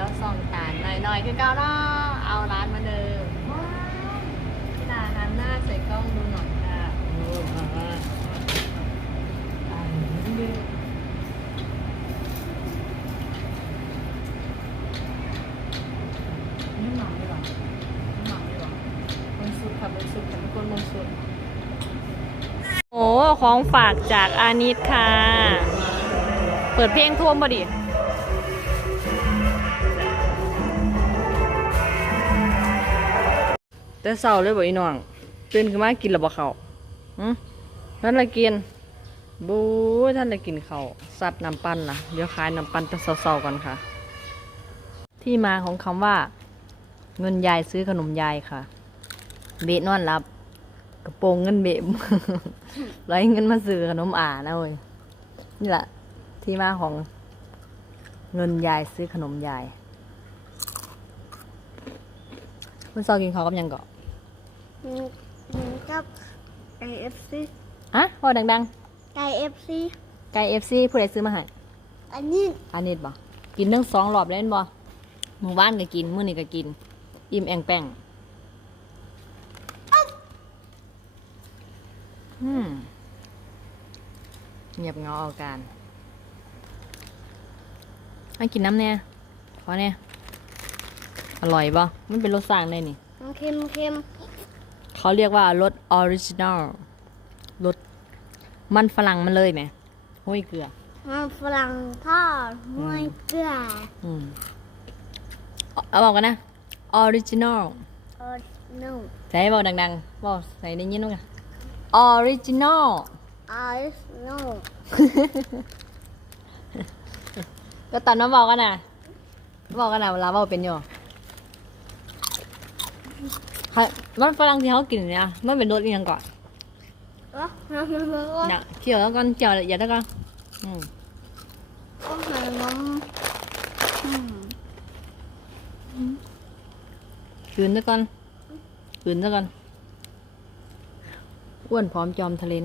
ก็ส่องตาหน่อยๆ คือเก้าเนาะเอาร้านมาเดิมพี่ดาหันหน้าใส่กล้องดูหน่อยค่ะโอ้มาอ่าดื้อนี่หม่ำดีกว่านี่หม่ำดีกว่าบนสุดค่ะบนสุดค่ะทุกคนบนสุดโอ้ของฝากจากอานิตค่ะ เปิดเพลงท่วมพอดี แต่เศร้าเลยบ่อีน้องตื่นขึ้นมากินแล้วบ่เขาท่านละกินบูท่านละกินเขาสัตว์น้ำปั้นล่ะเดี๋ยวขายน้ำปั้นแต่เศร้าๆกันค่ะ ที่มาของคำว่า เงินยายซื้อขนมยายค่ะ เบะนอนรับ กระโปรงเงินเบะร้อยเงินมาซื้อขนมอ่านะเว้ยนี่แหละที่มาของเงินยายซื้อขนมยายคุณซอกินเขากับยังเกาะ กับไก่เอฟซีอะพอดังไก่เอฟซีๆ ไก่เอฟซีผู้ใดซื้อมาให้อันนี้อันนี้บ่กินทั้งสองรอบเล่นบ่หมู่บ้านก็กิน มื้อนี้ก็กิน อิ่มแองแป้งอืมเงียบเหงาเอาการให้กินน้ำเนี่ยขอเนี่ยอร่อยบ่มันเป็นรสสร้างได้นี่มันเค็มเค็ม เขาเรียกว่ารสออริจินอลรสมันฝรั่งมันเลยไหมห้วยเกลือ มันฝรั่งทอดห้วยเกลืออืมเอาเอาบอกกันนะออริจินอลโอ้นูใส่บอกดังๆบอกใส่ได้ยินมั้ยออริจินอลออริสโนก็ตอนน้องบอกกันนะบอกกันนะเวลาบอกเป็นอยู่ ค่ะมันฝรั่งที่เขากินเนี่ยมันเป็นรสอีหยังก่อนก็มันมันมันก็เนี่ยเคี่ยวแล้วก่อนเจียวละเอียดแล้วก่อนอืมก็มันมันอืมคืนซะก่อนคืนซะก่อนอ้วนพร้อมจอมทะเลน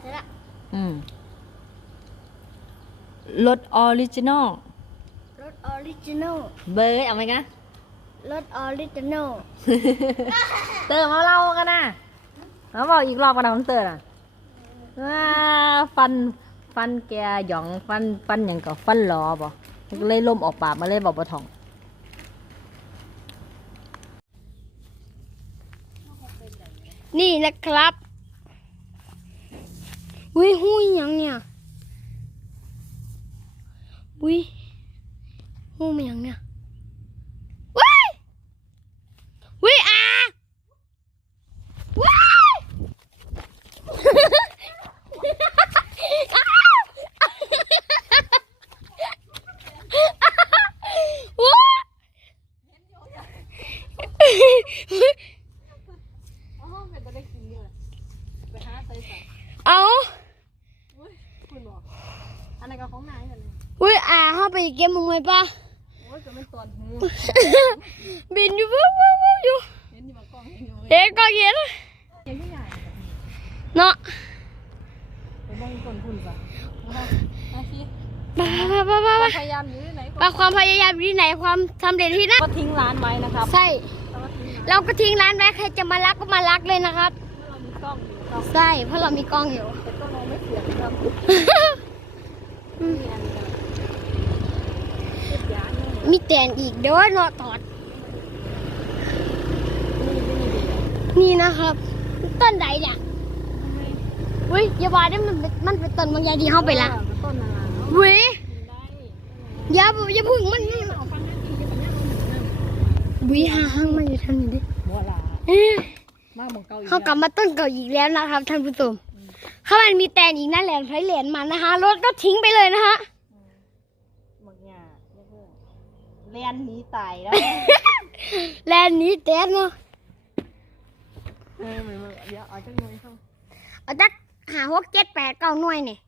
เสร็จละ อืม รสออริจินอลรสออริจินอล เบอร์เอาไหมกันรสออริจินอล เติมเอาเรากันนะแล้วบอกอีกรอบกันนะคุณเติร์อะว้าฟันฟันแกหยองฟันฟันอย่างกับฟันหลอบ่มันก็เลยล่มออกปากมาเลยบอกบ่ทองนี่นะครับ อุ้ยหุ้ยยังเนี่ยอุ้ยหุ้ยยังเนี่ยวิวิอาวิเอา อันไหนก็ ของนายกันวิอาเข้าไปเก็บมึงไว้ปะโอ้ยจะเป็นตอนหูบินอยู่ว้าวว้าวว้าวอยู่เห็นอยู่ว่ากล้องเห็นอยู่เอ๊ะก็เย็นเห็นที่ใหญ่เนาะไปบ้องต้นทุนป่ะอาชีพไปไปไปไปไปพยายามอยู่ที่ไหนไปความพยายามอยู่ที่ไหนความสำเร็จที่นั่นก็ทิ้งร้านไว้นะครับใช่แล้วก็ทิ้งร้านเราก็ทิ้งร้านไว้ใครจะมารักก็มารักเลยนะครับเรามีกล้องอยู่เราใช่เพราะเรามีกล้องอยู่แต่ก็มองไม่เสียนะครับ มีอันเดียวเก็บยาเนี่ยมีแตนอีกเด้อเนาะตอด นี่นี่นี่นี่นะครับ ต้นใดเนี่ยวิอย่าว่าได้มันเป็นมันเป็นต้นบางอย่างที่เข้าไปละออต้นอะไรเนาะวิกินได้อย่าอย่าพึ่งมันเอาฟังให้กินกันเนี่ยวิหาห้างมันอยู่ทางนี้ดิบัวลาเอ๊ะมากมองเกาอีกเขากลับมาต้นเก่าอีกแล้วนะครับท่านผู้ชม ถ้ามันมีแตนอีกนั่นแหละใช้เหรียญมันนะคะรถก็ทิ้งไปเลยนะคะหมกหญ้าเรียนหนีตายแล้วแลนนี้แตนเนาะเออเหมือนเดี๋ยวเอาจังเลยเข้าเอาจักหาหกเจ็ดแปดเก้าหน่วยเนี่ย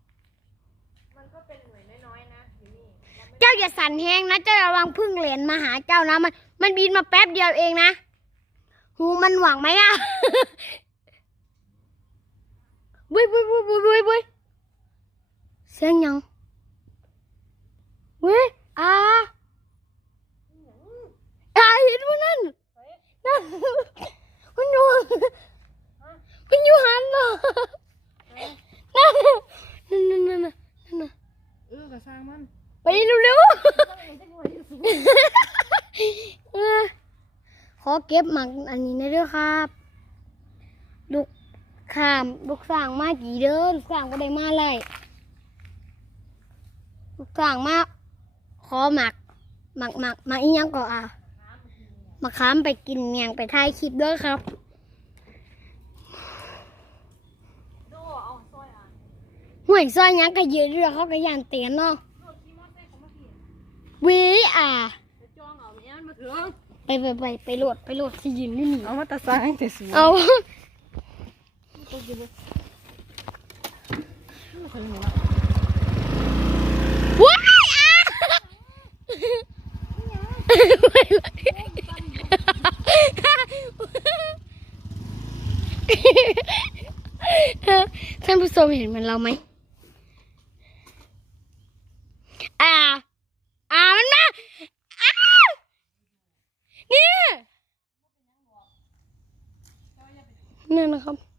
มันก็เป็นหน่วยน้อยๆนะอยู่นี่เจ้าอย่าสั่นแห้งนะเจ้าระวังพึ่งเหรียญมาหาเจ้านะมันมันบินมาแป๊บเดียวเองนะหงูมันหวังไหมอะ บุยบุยบุยบุยบุยบุยเสียงหยังเว้ยอาอาเห็นว่านั่นนั่นมันอยู่มันอยู่หันเหรอนั่นนั่นนั่นนั่นนั่นนั่นเออกระซังมันไปเร็วๆเออขอเก็บหมักอันนี้หนะด้วยครับลูก ขามลูกสร้างมากี่เด้อลูกสร้างก็ได้มาเลยลูกสร้างมาขอหมัก หมักหมักหมักอีหยังก็อะมาค้ามไปกินเมียงไปถ่ายคลิปด้วยครับห่วยซอยยังก็เยอะเรือเขาก็ยานเตียนเนาะวิอะไปไปไปไปโหลดไปโหลดที่ยืนนี่นี่เอามาตะซังแต่สูเอา ว้ายอะท่านผู้ชมเห็นเหมือนเราไหมอ่า อ่ามันมาอ่านี่นั่นนะครับ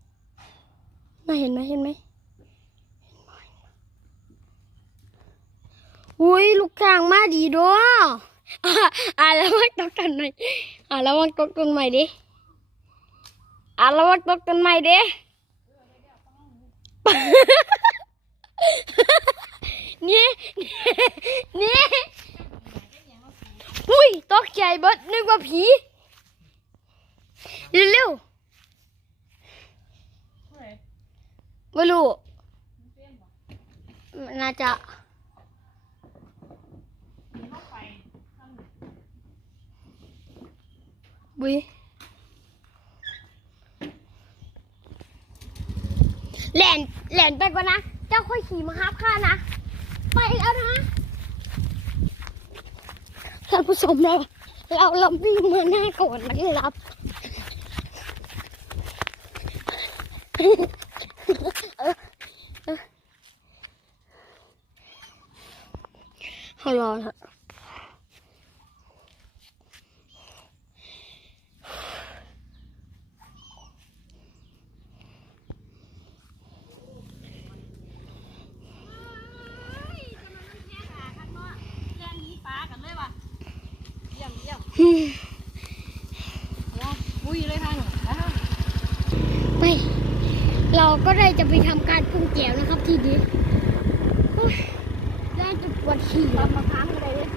เห็นไหมเห็นไหมอุ้ยลูกช้างมาดีด้วยอะอะแล้ววังตกต้นใหม่อะแล้ววังตกต้นใหม่ดิอะแล้ววังตกต้นใหม่ดินี่นี่อุ้ยตกใจเบดนึกว่าผีเร็วๆ ไม่รู้น่าจะบุยแหลนแหลนไปก่อนนะ เจ้าค่อยขี่มาครับข้านะ ไปแล้วนะท่านผู้ชมเราเราเราวิ่งมาหน้าก่อนนะครับ เขาร อนะเยี่ยมเยี่ยมวุ้ยเลยทางหนูไปเราก็ได้จะไปทำการปรุงแจวนะครับทีนี้โอ้ยได้จุดป วดขี่ตามมาค้างอะไรเลย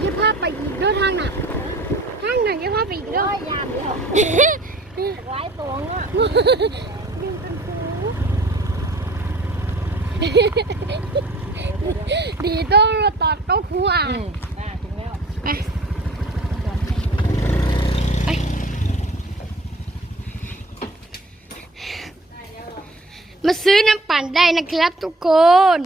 ยี่ภาพไปอีกด้วยทางหนักทางหนักยี่ภาพไปอีกด้วยยามเดียวร้ายตัวอะดึงเป็นฟูดีต้องรถตอดก็คูอะอืมน่าถึงแล้วไปไป มาซื้อน้ำปั่นได้นะครับทุกคน